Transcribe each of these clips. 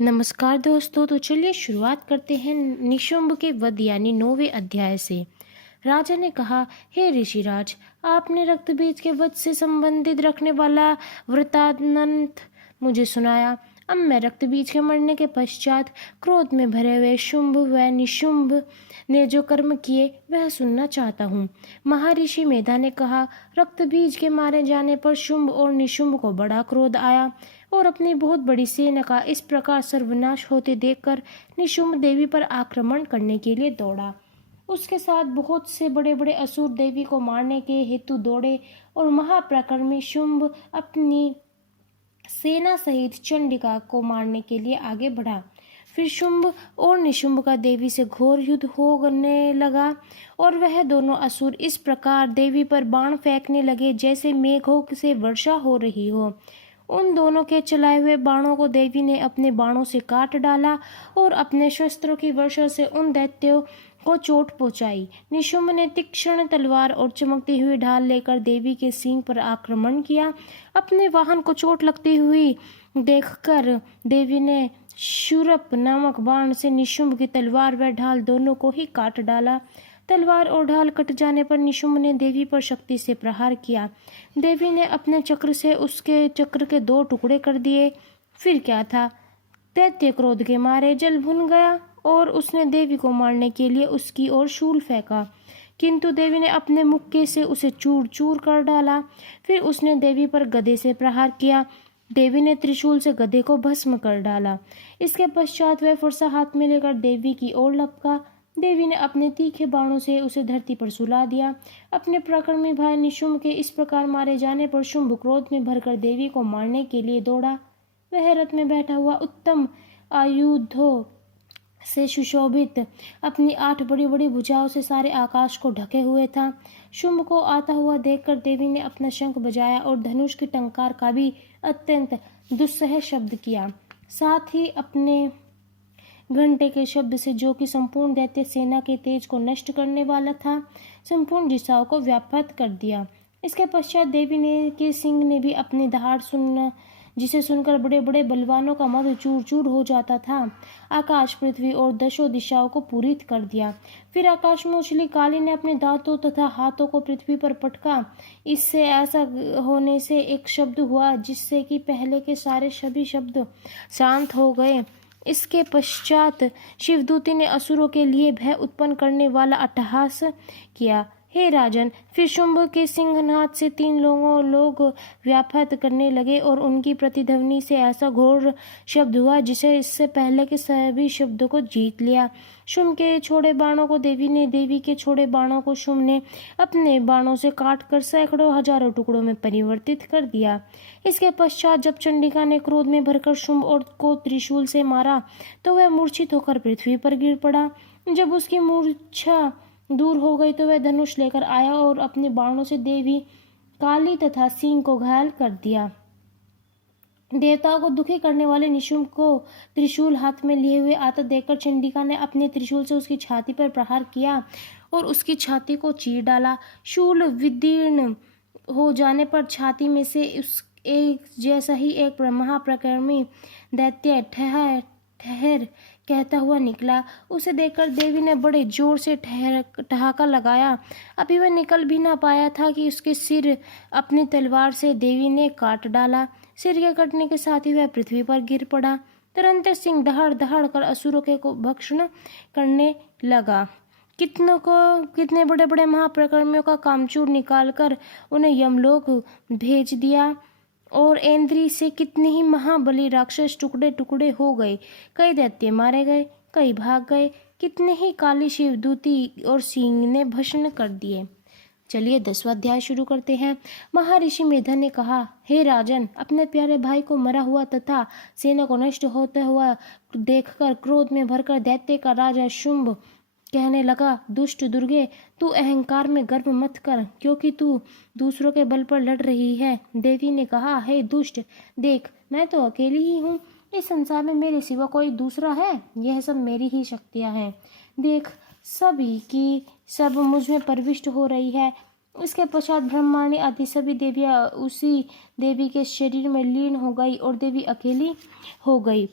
नमस्कार दोस्तों। तो चलिए शुरुआत करते हैं निशुंभ के वध यानी 9वें अध्याय से। राजा ने कहा, हे ऋषिराज, आपने रक्तबीज के वध से संबंधित रखने वाला वृत्तांत मुझे सुनाया। अब मैं रक्तबीज के मरने के पश्चात क्रोध में भरे हुए शुंभ व निशुंभ ने जो कर्म किए वह सुनना चाहता हूँ। महर्षि मेधा ने कहा, रक्तबीज के मारे जाने पर शुंभ और निशुंभ को बड़ा क्रोध आया और अपनी बहुत बड़ी सेना का इस प्रकार सर्वनाश होते देखकर निशुंभ देवी पर आक्रमण करने के लिए दौड़ा। उसके साथ बहुत से बड़े बड़े असुर देवी को मारने के हेतु दौड़े और महापराक्रमी शुंभ अपनी सेना सहित चंडिका को मारने के लिए आगे बढ़ा। फिर शुंभ और निशुंभ का देवी से घोर युद्ध होने लगा और वह दोनों असुर इस प्रकार देवी पर बाण फेंकने लगे जैसे मेघों से वर्षा हो रही हो। उन दोनों के चलाए हुए बाणों को देवी ने अपने बाणों से काट डाला और अपने शस्त्रों की वर्षा से उन दैत्यों को चोट पहुंचाई। निशुंभ ने तीक्ष्ण तलवार और चमकती हुई ढाल लेकर देवी के सींग पर आक्रमण किया। अपने वाहन को चोट लगती हुई देखकर देवी ने शूरप नामक बाण से निशुंभ की तलवार व ढाल दोनों को ही काट डाला। तलवार और ढाल कट जाने पर निशुंभ ने देवी पर शक्ति से प्रहार किया। देवी ने अपने चक्र से उसके चक्र के 2 टुकड़े कर दिए। फिर क्या था, दैत्य क्रोध के मारे जल भुन गया और उसने देवी को मारने के लिए उसकी ओर शूल फेंका, किंतु देवी ने अपने मुक्के से उसे चूर चूर कर डाला। फिर उसने देवी पर गदे से प्रहार किया। देवी ने त्रिशूल से गधे को भस्म कर डाला। इसके पश्चात वह फरसा हाथ में लेकर देवी की ओर लपका। देवी ने अपने तीखे बाणों से उसे धरती पर सुला दिया। अपने पराक्रमी भाई निशुंभ के इस प्रकार मारे जाने पर शुंभ क्रोध में भरकर देवी को मारने के लिए दौड़ा। वह रथ में बैठा हुआ उत्तम आयुधों से सुशोभित अपनी 8 बड़ी बड़ी भुजाओं से सारे आकाश को ढके हुए था। शुंभ को आता हुआ देखकर देवी ने अपना शंख बजाया और धनुष की टंकार का भी अत्यंत दुस्सह शब्द किया। साथ ही अपने घंटे के शब्द से, जो कि संपूर्ण दैत्य सेना के तेज को नष्ट करने वाला था, संपूर्ण दिशाओं को व्याप्त कर दिया। इसके पश्चात देवी ने के सिंह ने भी अपनी दहाड़ जिसे सुनकर बड़े बड़े बलवानों का मद चूर चूर हो जाता था, आकाश, पृथ्वी और 10 दिशाओं को पूरित कर दिया। फिर आकाश में उछली काली ने अपने दांतों तथा हाथों को पृथ्वी पर पटका। इससे ऐसा होने से एक शब्द हुआ जिससे कि पहले के सारे सभी शब्द शांत हो गए। इसके पश्चात शिवदूती ने असुरों के लिए भय उत्पन्न करने वाला अट्टहास किया। हे राजन, फिर शुंभ के सिंहनाद से 3 लोग व्यापात करने लगे और उनकी प्रतिध्वनि से ऐसा घोर शब्द हुआ जिसे इससे पहले के सभी शब्दों को जीत लिया। शुंभ के छोड़े बाणों को देवी ने, देवी के छोड़े बाणों को शुंभ ने अपने बाणों से काटकर सैकड़ों हजारों टुकड़ों में परिवर्तित कर दिया। इसके पश्चात जब चंडिका ने क्रोध में भरकर शुंभ और को त्रिशूल से मारा तो वह मूर्छित होकर पृथ्वी पर गिर पड़ा। जब उसकी मूर्छा दूर हो गई तो वह धनुष लेकर आया और अपने बाणों से देवी काली तथा सिंह को घायल कर दिया। देवताओं को दुखी करने वाले निशुंभ को त्रिशूल हाथ में लिए हुए आता देखकर चंडिका ने अपने त्रिशूल से उसकी छाती पर प्रहार किया और उसकी छाती को चीर डाला। शूल विदीर्ण हो जाने पर छाती में से उस एक जैसा ही एक महाप्रकर्मी दैत्य ठहर कहता हुआ निकला। उसे देखकर देवी ने बड़े जोर से ठहाका लगाया। अभी वह निकल भी ना पाया था कि उसके सिर अपनी तलवार से देवी ने काट डाला। सिर के कटने के साथ ही वह पृथ्वी पर गिर पड़ा। तुरंत सिंह दहाड़ दहाड़ कर असुरों के को भक्षण करने लगा। कितने बड़े बड़े महाप्रकर्मियों का कामचूर निकालकर उन्हें यमलोक भेज दिया और इंद्री से कितने ही महाबली राक्षस टुकड़े टुकड़े हो गए। कई दैत्य मारे गए, कई भाग गए, कितने ही काली शिवदूती और सिंह ने भस्म कर दिए। चलिए 10वां अध्याय शुरू करते हैं। महर्षि मेधा ने कहा, हे राजन, अपने प्यारे भाई को मरा हुआ तथा सेना को नष्ट होता हुआ देखकर क्रोध में भरकर दैत्य का राजा शुंभ कहने लगा, दुष्ट दुर्गे, तू अहंकार में गर्व मत कर, क्योंकि तू दूसरों के बल पर लड़ रही है। देवी ने कहा, हे दुष्ट, देख, मैं तो अकेली ही हूँ। इस संसार में मेरे सिवा कोई दूसरा है? यह सब मेरी ही शक्तियाँ हैं। देख, सभी की सब मुझ में प्रविष्ट हो रही है। इसके पश्चात ब्रह्माणी आदि सभी देवियाँ उसी देवी के शरीर में लीन हो गई और देवी अकेली हो गई।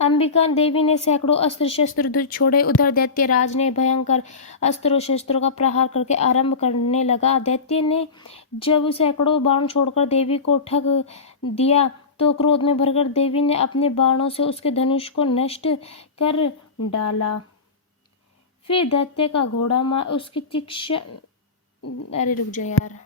अंबिका देवी ने सैकड़ों अस्त्र शस्त्र छोड़े। उधर दैत्यराज ने भयंकर अस्त्रों शस्त्रों का प्रहार करके आरंभ करने लगा। दैत्य ने जब सैकड़ों बाण छोड़कर देवी को ठग दिया तो क्रोध में भरकर देवी ने अपने बाणों से उसके धनुष को नष्ट कर डाला। फिर दैत्य का घोड़ा उसकी तीक्ष्ण अरे रुक जा यार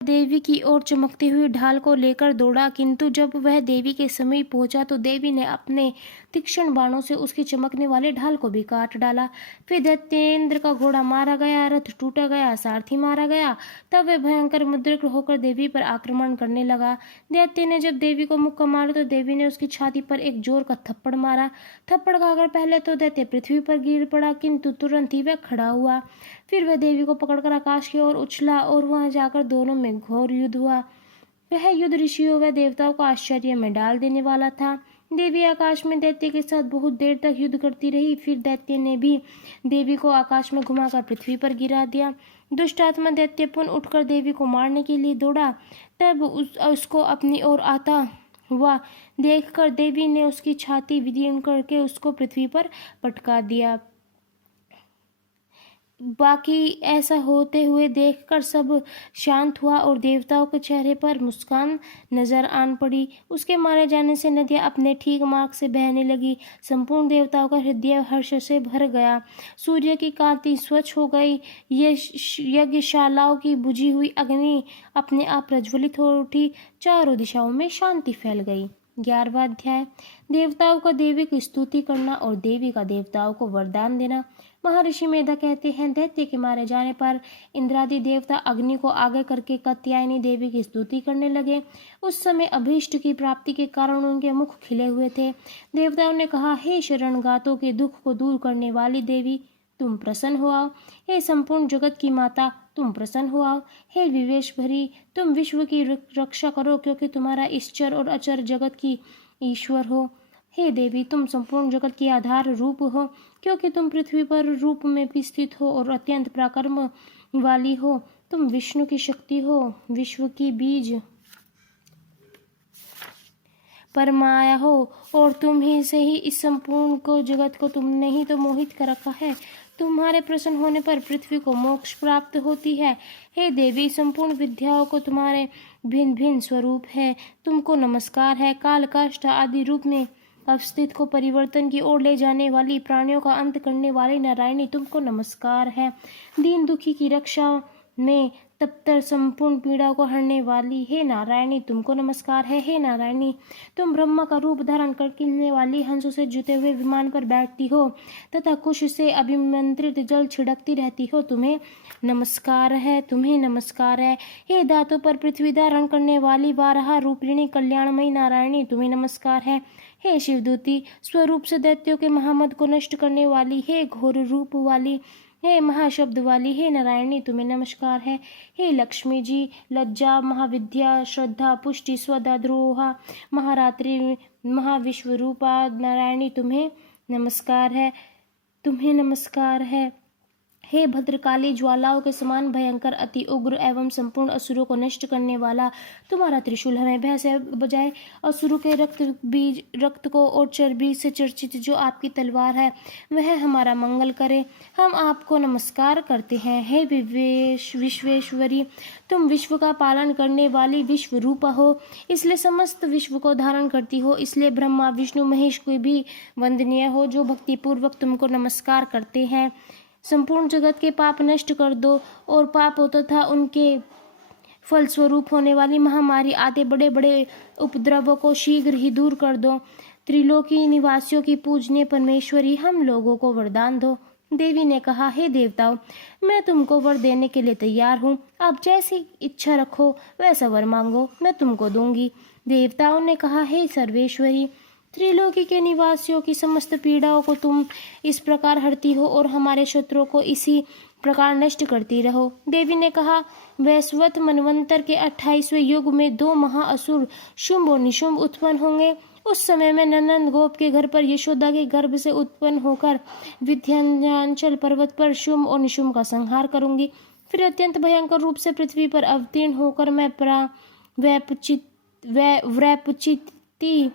देवी की ओर चमकती हुई ढाल को लेकर दौड़ा, किंतु जब वह देवी के समीप पहुंचा तो देवी ने अपने तीक्ष्ण बाणों से उसकी चमकने वाले ढाल को भी काट डाला। फिर दैत्येंद्र का घोड़ा मारा गया, रथ टूटा गया, सारथी मारा गया। तब वह भयंकर मुद्रित होकर देवी पर आक्रमण करने लगा। दैत्य ने जब देवी को मुक्का मारा तो देवी ने उसकी छाती पर एक जोर का थप्पड़ मारा। थप्पड़ खाकर पहले तो दैत्य पृथ्वी पर गिर पड़ा, किंतु तुरंत ही वह खड़ा हुआ। फिर वह देवी को पकड़कर आकाश की ओर उछला और वहां जाकर दोनों में घोर युद्ध हुआ। वह युद्ध ऋषियों व देवताओं को आश्चर्य में डाल देने वाला था। देवी आकाश में दैत्य के साथ बहुत देर तक युद्ध करती रही। फिर दैत्य ने भी देवी को आकाश में घुमाकर पृथ्वी पर गिरा दिया। दुष्ट आत्मा दैत्य पुनः उठकर देवी को मारने के लिए दौड़ा। तब उसको अपनी ओर आता हुआ देखकर देवी ने उसकी छाती विदीर्ण करके उसको पृथ्वी पर पटका दिया। बाकी ऐसा होते हुए देखकर सब शांत हुआ और देवताओं के चेहरे पर मुस्कान नजर आन पड़ी। उसके मारे जाने से नदियां अपने ठीक मार्ग से बहने लगी। संपूर्ण देवताओं का हृदय हर्ष से भर गया। सूर्य की कांति स्वच्छ हो गई। यज्ञशालाओं की बुझी हुई अग्नि अपने आप प्रज्वलित हो उठी। चारों दिशाओं में शांति फैल गई। 11वां अध्याय। देवताओं का देवी की स्तुति करना और देवी का देवताओं को वरदान देना। महर्षि मेधा कहते हैं, दैत्य के मारे जाने पर इंद्रादि देवता अग्नि को आगे करके कात्यायनी देवी की स्तुति करने लगे। उस समय अभीष्ट की प्राप्ति के कारण उनके मुख खिले हुए थे। देवताओं ने कहा, हे शरणगातों के दुख को दूर करने वाली देवी, तुम प्रसन्न हो आओ। हे संपूर्ण जगत की माता, तुम प्रसन्न हो आओ। हे विवेश भरी, तुम विश्व की रक्षा करो, क्योंकि तुम्हारा इस चर और अचर जगत की ईश्वर हो। हे देवी, तुम संपूर्ण जगत की आधार रूप हो, क्योंकि तुम पृथ्वी पर रूप में भी स्थित हो और अत्यंत पराक्रम वाली हो। तुम विष्णु की शक्ति हो, विश्व की बीज परमाया हो, और तुम ही से ही इस संपूर्ण को जगत को तुमने ही तो मोहित कर रखा है। तुम्हारे प्रसन्न होने पर पृथ्वी को मोक्ष प्राप्त होती है। हे देवी, संपूर्ण विद्याओं को तुम्हारे भिन्न भिन्न स्वरूप है। तुमको नमस्कार है। काल काष्ठ आदि रूप में अवस्थित को परिवर्तन की ओर ले जाने वाली, प्राणियों का अंत करने वाली नारायणी, तुमको नमस्कार है। दीन दुखी की रक्षा में तप्तर संपूर्ण पीड़ा को हरने वाली, हे नारायणी, तुमको नमस्कार है। हे नारायणी, तुम ब्रह्मा का रूप धारण करने वाली हंसों से जुते हुए विमान पर बैठती हो तथा कुश से अभिमंत्रित जल छिड़कती रहती हो। तुम्हें नमस्कार है, तुम्हें नमस्कार है। हे दांतों पर पृथ्वी धारण करने वाली वाराह रूपिणी कल्याणमयी नारायणी, तुम्हें नमस्कार है। हे शिवदूती, स्वरूप से दैत्यों के महामद को नष्ट करने वाली, हे घोर रूप वाली, हे महाशब्द वाली, हे नारायणी, तुम्हें नमस्कार है। हे लक्ष्मी जी, लज्जा, महाविद्या, श्रद्धा, पुष्टि, स्वदा, द्रोहा, महारात्रि, महाविश्वरूपा नारायणी, तुम्हें नमस्कार है, तुम्हें नमस्कार है। हे भद्रकाली, ज्वालाओं के समान भयंकर, अति उग्र एवं संपूर्ण असुरों को नष्ट करने वाला, तुम्हारा त्रिशूल हमें भय से बजाय असुरों के रक्त को और चर्बी से चर्चित जो आपकी तलवार है वह हमारा मंगल करे। हम आपको नमस्कार करते हैं। हे विश्वेश्वरी, तुम विश्व का पालन करने वाली विश्व रूपा हो, इसलिए समस्त विश्व को धारण करती हो। इसलिए ब्रह्मा विष्णु महेश को भी वंदनीय हो, जो भक्ति पूर्वक तुमको नमस्कार करते हैं। संपूर्ण जगत के पाप नष्ट कर दो और पापों तथा उनके फलस्वरूप होने वाली महामारी आदि बड़े बड़े उपद्रवों को शीघ्र ही दूर कर दो। त्रिलोकी निवासियों की पूजनीय परमेश्वरी, हम लोगों को वरदान दो। देवी ने कहा, हे देवताओं, मैं तुमको वर देने के लिए तैयार हूँ। आप जैसी इच्छा रखो वैसा वर मांगो, मैं तुमको दूंगी। देवताओं ने कहा, हे सर्वेश्वरी, त्रिलोकी के निवासियों की समस्त पीड़ाओं को तुम इस प्रकार हरती हो और हमारे शत्रुओं को इसी प्रकार नष्ट करती रहो। देवी ने कहा, वैश्वत मनवंतर के 28वें युग में 2 महाअसुर शुंभ और निशुंभ उत्पन्न होंगे। उस समय मैं नंदन गोप के घर पर यशोदा के गर्भ से उत्पन्न होकर विंध्याचल पर्वत पर शुंभ और निशुंभ का संहार करूंगी। फिर अत्यंत भयंकर रूप से पृथ्वी पर अवतीर्ण होकर मैं वैपचिती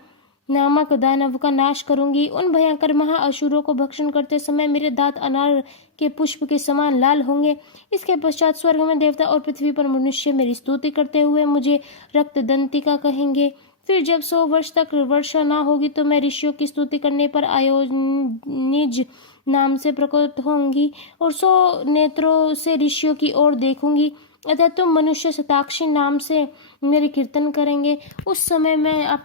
नामक दानव का नाश करूंगी। उन भयंकर महाअसुरों को भक्षण करते समय मेरे दांत अनार के पुष्प के समान लाल होंगे। इसके पश्चात स्वर्ग में देवता और पृथ्वी पर मनुष्य मेरी स्तुति करते हुए मुझे रक्तदंतिका कहेंगे। फिर जब 100 वर्ष तक वर्षा ना होगी तो मैं ऋषियों की स्तुति करने पर आयोनिज नाम से प्रकट होंगी और 100 नेत्रों से ऋषियों की ओर देखूंगी। अतः तुम मनुष्य शताक्षी नाम से मेरे कीर्तन करेंगे। उस समय मैं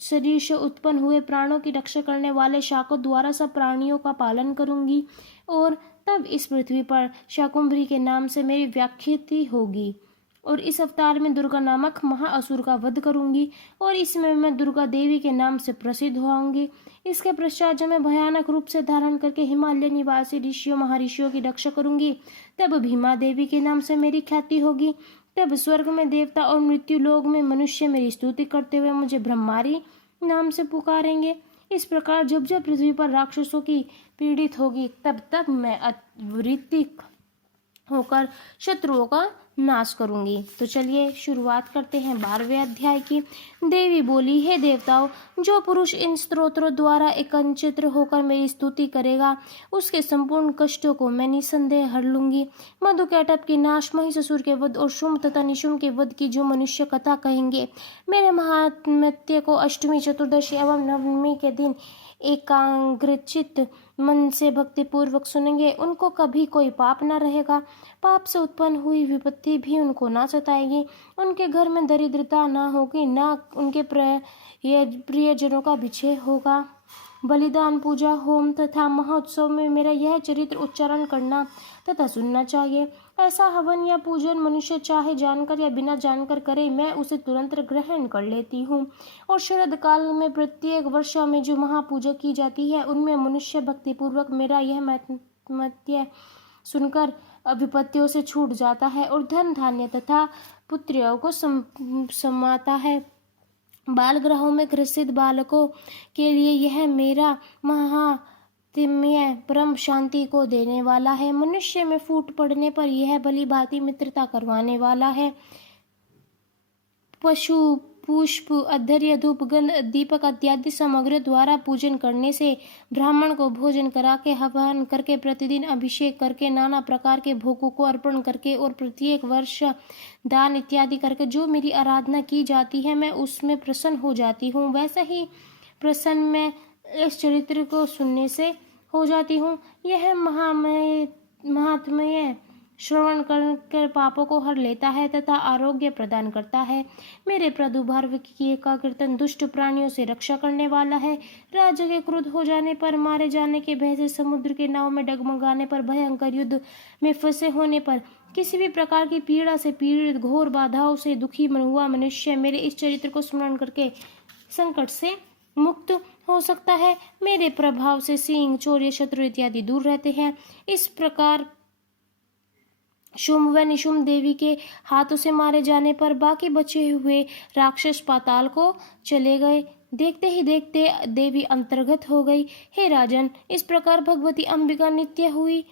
शरीर से उत्पन्न हुए प्राणों की रक्षा करने वाले शाकों द्वारा सब प्राणियों का पालन करूंगी और तब इस पृथ्वी पर शाकुंभरी के नाम से मेरी व्याख्याति होगी और इस अवतार में दुर्गा नामक महाअसुर का वध करूंगी और इसमें मैं दुर्गा देवी के नाम से प्रसिद्ध होंगी। इसके पश्चात जब मैं भयानक रूप से धारण करके हिमालय निवासी ऋषियों महर्षियों की रक्षा करूंगी तब भीमा देवी के नाम से मेरी ख्याति होगी। तब स्वर्ग में देवता और मृत्यु लोक में मनुष्य मेरी स्तुति करते हुए मुझे ब्रह्मारी नाम से पुकारेंगे। इस प्रकार जब जब पृथ्वी पर राक्षसों की पीड़ित होगी तब तब मैं अवृत्तिक होकर शत्रुओं का नाश करूंगी। तो चलिए शुरुआत करते हैं 12वें अध्याय की। देवी बोली, हे देवताओं, जो पुरुष इन स्तोत्रों द्वारा एकंचित्र होकर मेरी स्तुति करेगा उसके संपूर्ण कष्टों को मैं निसंदेह हर लूंगी। मधुकैटभ के नाश, महिषासुर के वध और शुंभ तथा निशुंभ के वध की जो मनुष्य कथा कहेंगे, मेरे महात्म्य को अष्टमी, चतुर्दशी एवं नवमी के दिन एकाग्रचित मन से भक्ति पूर्वक सुनेंगे, उनको कभी कोई पाप न रहेगा। पाप से उत्पन्न हुई विपत्ति भी उनको ना सताएगी। उनके घर में दरिद्रता ना होगी, ना उनके प्रियजनों का विजय होगा। बलिदान, पूजा, होम तथा महोत्सव में मेरा यह चरित्र उच्चारण करना तथा सुनना चाहिए। ऐसा हवन या पूजन मनुष्य चाहे जानकर या बिना जानकर करे, मैं उसे तुरंत ग्रहण कर लेती हूँ। और शरद काल में प्रत्येक वर्षा में जो महापूजा की जाती है उनमें मनुष्य भक्ति पूर्वक मेरा यह महत्म्य सुनकर विपत्तियों से छूट जाता है और धन धान्य तथा पुत्रियों को समाता है। बाल गृहों में ग्रसित बालकों के लिए यह मेरा महात्म्य परम शांति को देने वाला है। मनुष्य में फूट पड़ने पर यह भली भांति मित्रता करवाने वाला है। पशु, पुष्प, अधर्य, धूप, गंध, दीपक इत्यादि सामग्री द्वारा पूजन करने से, ब्राह्मण को भोजन करा के, हवन करके, प्रतिदिन अभिषेक करके, नाना प्रकार के भोगों को अर्पण करके और प्रत्येक वर्ष दान इत्यादि करके जो मेरी आराधना की जाती है, मैं उसमें प्रसन्न हो जाती हूँ। वैसा ही प्रसन्न मैं इस चरित्र को सुनने से हो जाती हूँ। यह महात्म्य श्रवण कर पापों को हर लेता है तथा आरोग्य प्रदान करता है। मेरे प्रादुर्भाव का कीर्तन दुष्ट प्राणियों से रक्षा करने वाला है। राजा के क्रोध हो जाने पर, मारे जाने के भय से, समुद्र के नाव में डगमगाने पर, भयंकर युद्ध में फंसे होने पर, किसी भी प्रकार की पीड़ा से पीड़ित, घोर बाधाओं से दुखी हुआ मनुष्य मेरे इस चरित्र को स्मरण करके संकट से मुक्त हो सकता है। मेरे प्रभाव से सिंह, चोर, शत्रु इत्यादि दूर रहते हैं। इस प्रकार शुंभ व निशुंभ देवी के हाथों से मारे जाने पर बाकी बचे हुए राक्षस पाताल को चले गए। देखते ही देखते देवी अंतर्गत हो गई। हे राजन, इस प्रकार भगवती अंबिका नित्य हुई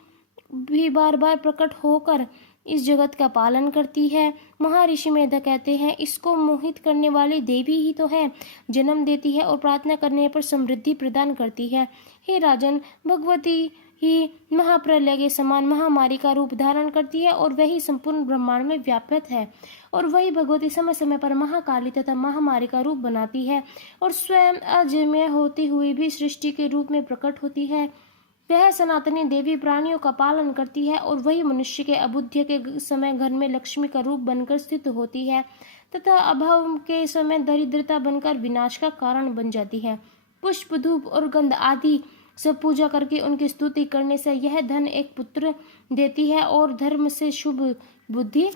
भी बार बार प्रकट होकर इस जगत का पालन करती है। महर्षि मेधा कहते हैं, इसको मोहित करने वाली देवी ही तो है, जन्म देती है और प्रार्थना करने पर समृद्धि प्रदान करती है। हे राजन, भगवती ही महाप्रलय के समान महामारी का रूप धारण करती है और वही संपूर्ण ब्रह्मांड में व्याप्त है। और वही भगवती समय समय पर महाकाली तथा महामारी का रूप बनाती है और स्वयं अजन्य होती हुई भी सृष्टि के रूप में प्रकट होती है। वह सनातनी देवी प्राणियों का पालन करती है और वही मनुष्य के अबुद्धि के समय घर में लक्ष्मी का रूप बनकर स्थित होती है तथा अभाव के समय दरिद्रता बनकर विनाश का कारण बन जाती है। पुष्प, धूप और गंध आदि सब पूजा करके उनकी स्तुति करने से यह धन एक पुत्र देती है और धर्म से शुभ बुद्धि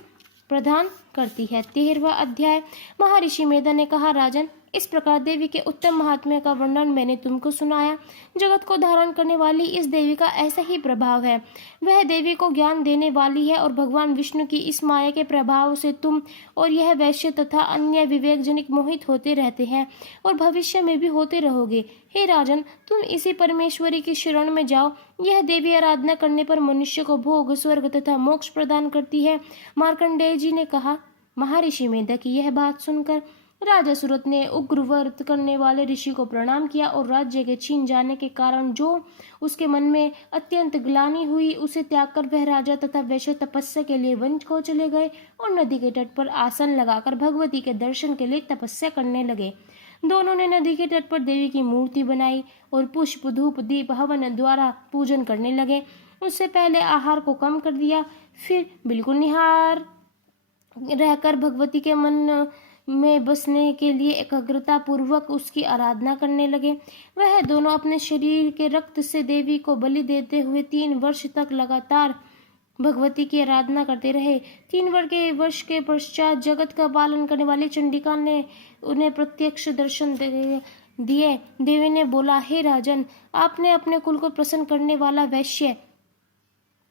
प्रदान करती है। 13वां अध्याय। महर्षि मेधा ने कहा, राजन, इस प्रकार देवी के उत्तम महात्म्य का वर्णन मैंने तुमको सुनाया। जगत को धारण करने वाली इस देवी का ऐसा ही प्रभाव है। वह देवी को ज्ञान देने वाली है और भगवान विष्णु की इस माया के प्रभाव से तुम और यह वैश्य तथा अन्य विवेकजनिक मोहित होते रहते हैं और भविष्य में भी होते रहोगे। हे राजन, तुम इसी परमेश्वरी की शरण में जाओ। यह देवी आराधना करने पर मनुष्य को भोग, स्वर्ग तथा मोक्ष प्रदान करती है। मार्कंडेय जी ने कहा। महर्षि मेधा की यह बात सुनकर राजा सूरत ने उग्र व्रत करने वाले ऋषि को प्रणाम किया और राज्य के छीन जाने के कारण जो उसके मन में अत्यंत ग्लानि हुई उसे त्याग कर वह राजा तथा वैश्य तपस्या के लिए वन को चले गए और नदी के तट पर आसन लगाकर भगवती के दर्शन के लिए तपस्या करने लगे। दोनों ने नदी के तट पर देवी की मूर्ति बनाई और पुष्प धूप दीप हवन द्वारा पूजन करने लगे। उससे पहले आहार को कम कर दिया, फिर बिल्कुल निहार रहकर भगवती के मन में बसने के लिए एकाग्रता पूर्वक उसकी आराधना करने लगे। वह दोनों अपने शरीर के रक्त से देवी को बलि देते हुए 3 वर्ष तक लगातार भगवती की आराधना करते रहे। 3 वर्ष के पश्चात जगत का पालन करने वाली चंडिका ने उन्हें प्रत्यक्ष दर्शन दिए। देवी ने बोला, हे राजन, आपने अपने कुल को प्रसन्न करने वाला वैश्य,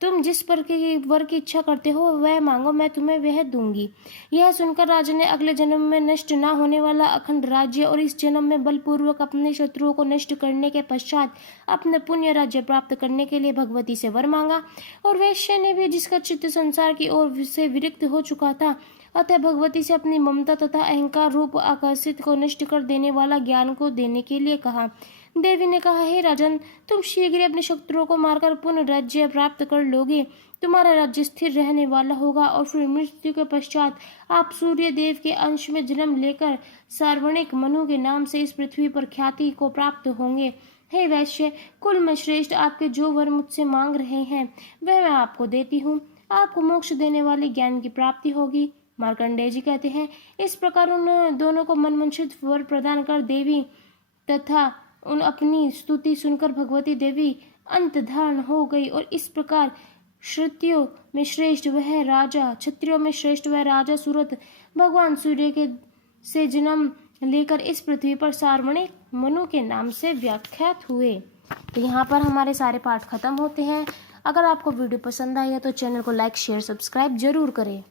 तुम जिस वर की इच्छा करते हो वह मांगो, मैं तुम्हें वह दूंगी। यह सुनकर राजा ने अगले जन्म में नष्ट न होने वाला अखंड राज्य और इस जन्म में बलपूर्वक अपने शत्रुओं को नष्ट करने के पश्चात अपने पुण्य राज्य प्राप्त करने के लिए भगवती से वर मांगा। और वैश्य ने भी, जिसका चित्त संसार की ओर से विरक्त हो चुका था, अतः भगवती से अपनी ममता तथा अहंकार रूप आकर्षित को नष्ट कर देने वाला ज्ञान को देने के लिए कहा। देवी ने कहा, हे राजन, तुम शीघ्र अपने शत्रुओं को मारकर पुनः राज्य प्राप्त कर लोगे। तुम्हारा राज्य स्थिर रहने वाला होगा और फिर मृत्यु के पश्चात आप सूर्य देव के अंश में जन्म लेकर सार्वणिक मनु के नाम से इस पृथ्वी पर ख्याति को प्राप्त होंगे। हे वैश्य, कुल में श्रेष्ठ, आपके जो वर मुझसे मांग रहे हैं वह मैं आपको देती हूँ। आपको मोक्ष देने वाले ज्ञान की प्राप्ति होगी। मार्कंडेय जी कहते हैं, इस प्रकार उन दोनों को मनमंचित वर प्रदान कर देवी तथा उन अपनी स्तुति सुनकर भगवती देवी अंतर्धान हो गई। और इस प्रकार क्षत्रियों में श्रेष्ठ वह राजा सूरत भगवान सूर्य के से जन्म लेकर इस पृथ्वी पर सार्वणिक मनु के नाम से व्याख्यात हुए। तो यहाँ पर हमारे सारे पाठ खत्म होते हैं। अगर आपको वीडियो पसंद आई है तो चैनल को लाइक शेयर सब्सक्राइब जरूर करें।